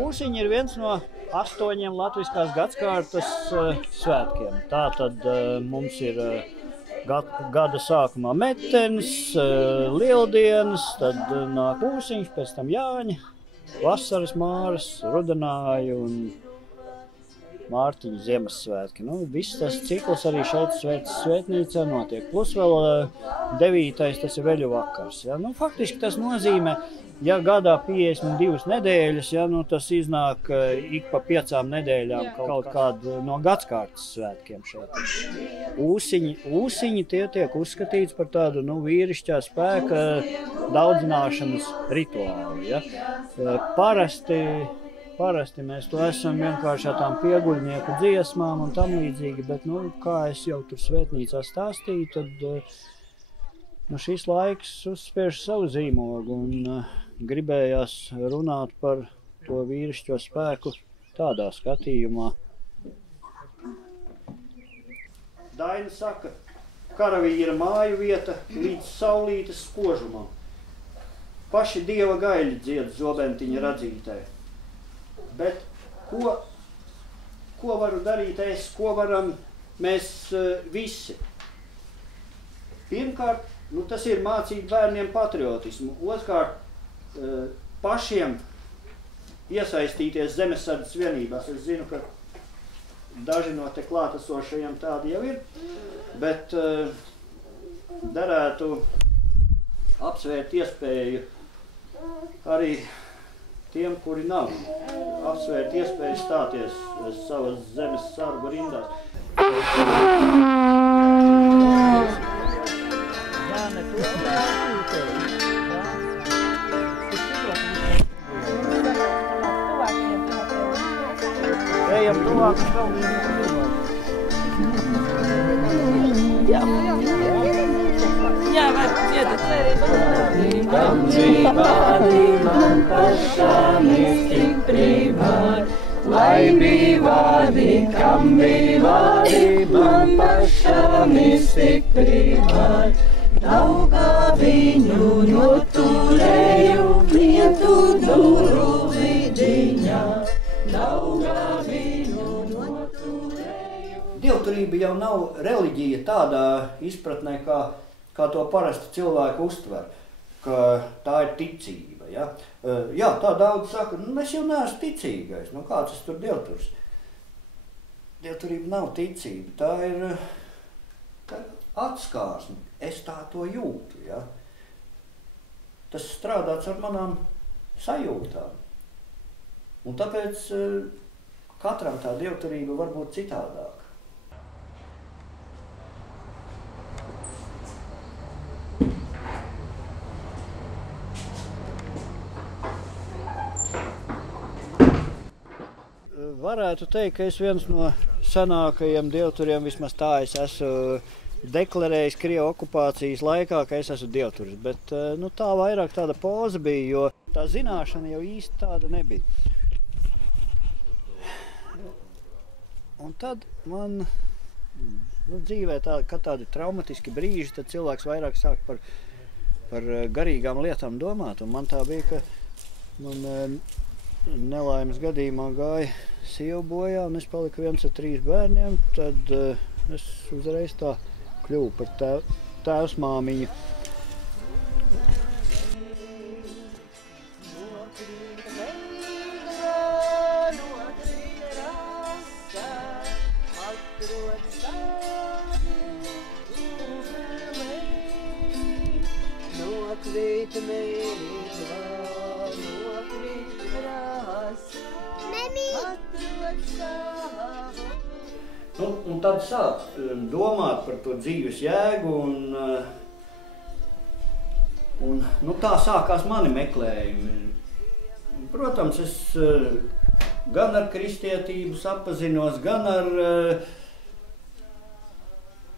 Ūsiņi ir viens no 8 latviskās gadskārtas svētkiem. Tātad mums ir gada sākumā metenis, lieldienas, tad nāk Ūsiņš, pēc tam Jāņi, vasaras Māras, Rudenāji un Mārtiņa Ziemassvētki. Viss tas cikls arī šeit svētnīcā notiek. Plus vēl 9. tas ir veļu vakars. Faktiski tas nozīmē, ja gadā 52 nedēļas, tas iznāk ik pa 5 nedēļām kaut kādu no gadskārtas svētkiem šeit. Ūsiņi tie tiek uzskatīts par tādu vīrišķā spēka daudzināšanas rituālu. Ja? Parasti mēs to esam vienkārši ar tām pieguļnieku dziesmām un tam līdzīgi, bet, kā es jau tur svētnīcā stāstīju, tad šis laiks uzspiež savu zīmogu un gribējās runāt par to vīrišķo spēku tādā skatījumā. Daina saka, karavīra māju vieta līdz saulītes spožumam. Paši dieva gaļi dzied zobentiņa radzītē. Bet ko varu darīt es, ko varam mēs visi? Pirmkārt, tas ir mācīt bērniem patriotismu. Otrkārt, pašiem iesaistīties Zemesardzes vienībās. Es zinu, ka daži no te klātesošajiem tādi jau ir, bet derētu apsvērt iespēju arī tiem, kuri nav, apsvērt iespēju stāties savas zemes sargu rindās. Ejam tuvāk vēl. Jā, vai dziedat Kam brīvādi man pašām ir stiprībā, lai brīvādi, kam brīvādi man pašām ir stiprībā. Daugā viņu noturēju, lietu duru vidiņā, daugā viņu noturēju. Dievturība jau nav reliģija tādā izpratnē, kā to parasti cilvēku uztver, ka tā ir ticība. Ja? Jā, tā daudz saka, es jau neesmu ticīgais, kāds es tur dievturs. Dievturība nav ticība, tā ir atskārsme, es tā to jūtu. Ja? Tas strādāts ar manām sajūtām. Un tāpēc katram tā dievturība var būt citādāka. Varētu teikt, ka es viens no senākajiem dievturiem, vismaz tā es esmu deklarējis Krievu okupācijas laikā, ka es esmu dievturis. Bet tā vairāk tāda poza bija, jo tā zināšana jau īsti tāda nebija. Un tad man dzīvē kad tādi traumatiski brīži, tad cilvēks vairāk sāk par garīgām lietām domāt. Un man tā bija, ka man nelaimes gadījumā gāja sieva bojā, un es paliku viens ar 3 bērniem, tad es uzreiz tā kļuvu par tēvs māmiņu. Un tad sāk domāt par to dzīves jēgu, un tā sākās mani meklējumi. Protams, es gan ar kristietību sapazinos, gan ar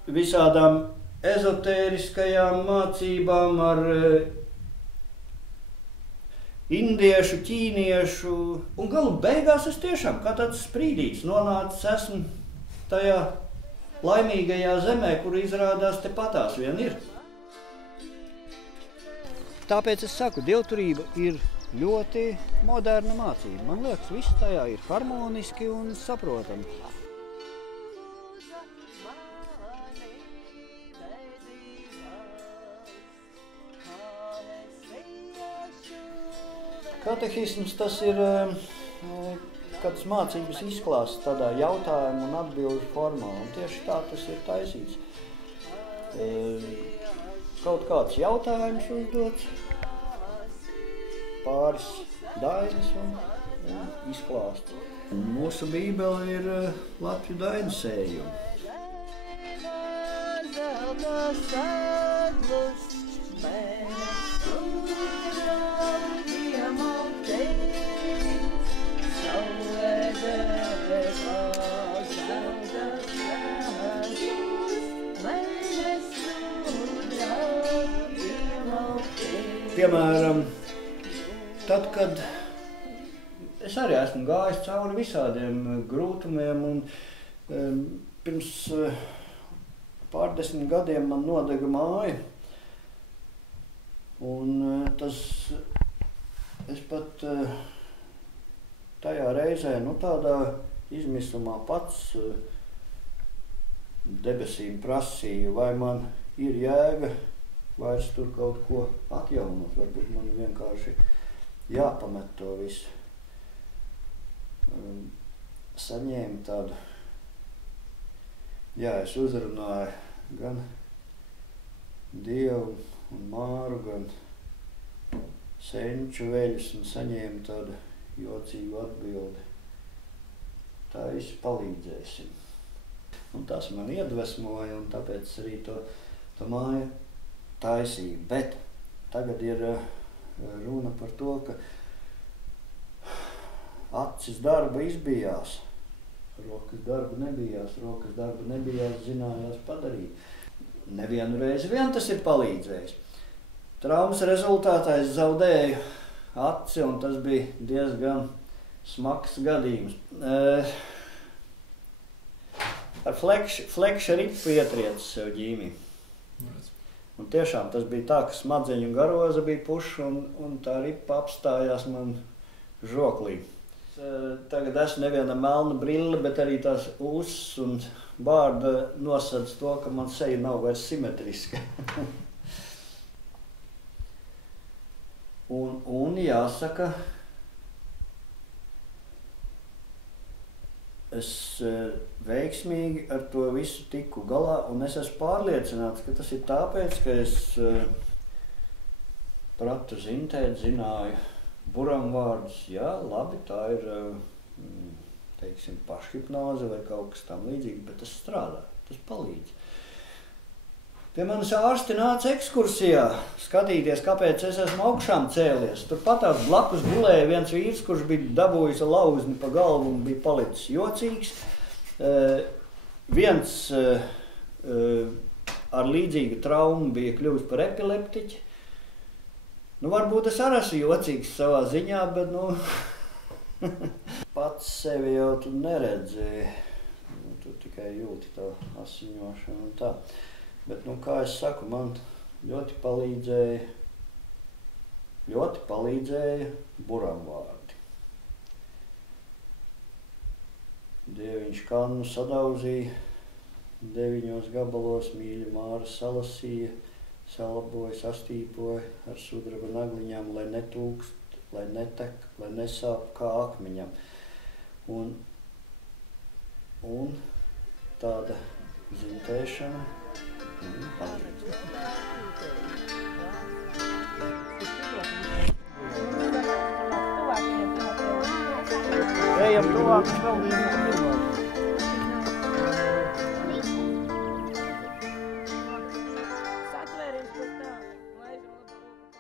visādām ezotēriskajām mācībām, ar indiešu, ķīniešu. Un galu beigās es tiešām kā tāds sprīdīts nonācis esmu tajā laimīgajā zemē, kur izrādās tepatās vien ir. Tāpēc es saku, dievturība ir ļoti moderna mācība. Man liekas, viss tajā ir harmoniski un saprotami. Katehisms tas ir kādas mācības izklāsts tādā jautājumu un atbilžu formā, un tieši tā tas ir taisīts. Kaut kāds jautājums uzdots, pāris dainas un izklāsts. Mūsu bībele ir Latviju dainu sējumi. Piemēram, tad, kad es arī esmu gājis cauri visādiem grūtumiem, un pirms pārdesmit gadiem man nodega māja, un es pat tajā reizē, tādā izmisumā pats debesīm prasīju, vai man ir jēga vairs tur kaut ko atjaunot, varbūt man vienkārši jāpamet to visu. Saņēmu tādu, es uzrunāju gan Dievu un Māru, gan senču veļus un saņēmu tādu jocīgu atbildi. Tā visi palīdzēsim. Un tas man iedvesmoja, un tāpēc arī to māju taisīja. Bet tagad ir runa par to, ka acis darba izbijās, rokas darba nebijās, zinājās padarīt. Nevienu reizi vien tas ir palīdzējis. Traumas rezultātā es zaudēju aci, un tas bija diezgan smags gadījums. Ar flekša ripu ietriecu sev ģīmī. Un tiešām tas bija tā, ka smadzeņu garoza bija puša, un tā ripa apstājās man žoklī. Tagad esmu neviena melna brille, bet arī tās ūsas un bārda nosedz to, ka man seja nav vairs simetriska. Un jāsaka, es veiksmīgi ar to visu tiku galā, un es esmu pārliecināts, ka tas ir tāpēc, ka es pratu zintēt, zināju buramvārdus. Jā, labi, tā ir, teiksim, pašhipnoze vai kaut kas tam līdzīgi, bet tas strādā, tas palīdz. Pie manis ārsti nāca ekskursijā skatīties, kāpēc es esmu augšām cēlies. Turpatās blakus gulēja viens vīrs, kurš bija dabūjis lauzni pa galvu un bija palicis jocīgs. Viens ar līdzīgu traumu bija kļuvis par epileptiķi. Varbūt es arī esmu jocīgs savā ziņā, bet pats sevi jau tu neredzi. Tu tikai jūti to asiņošanu un tā. Bet, kā es saku, man ļoti palīdzēja buramvārdi. Dieviņš kannu sadauzīja 9 gabalos, mīļa Māra salasīja, salaboja, sastīpoja ar sudraba nagliņām, lai netūkst, lai netek, lai nesāp kā akmeņam. Un tāda zintēšana Ejam tuvāk, vēl vienu.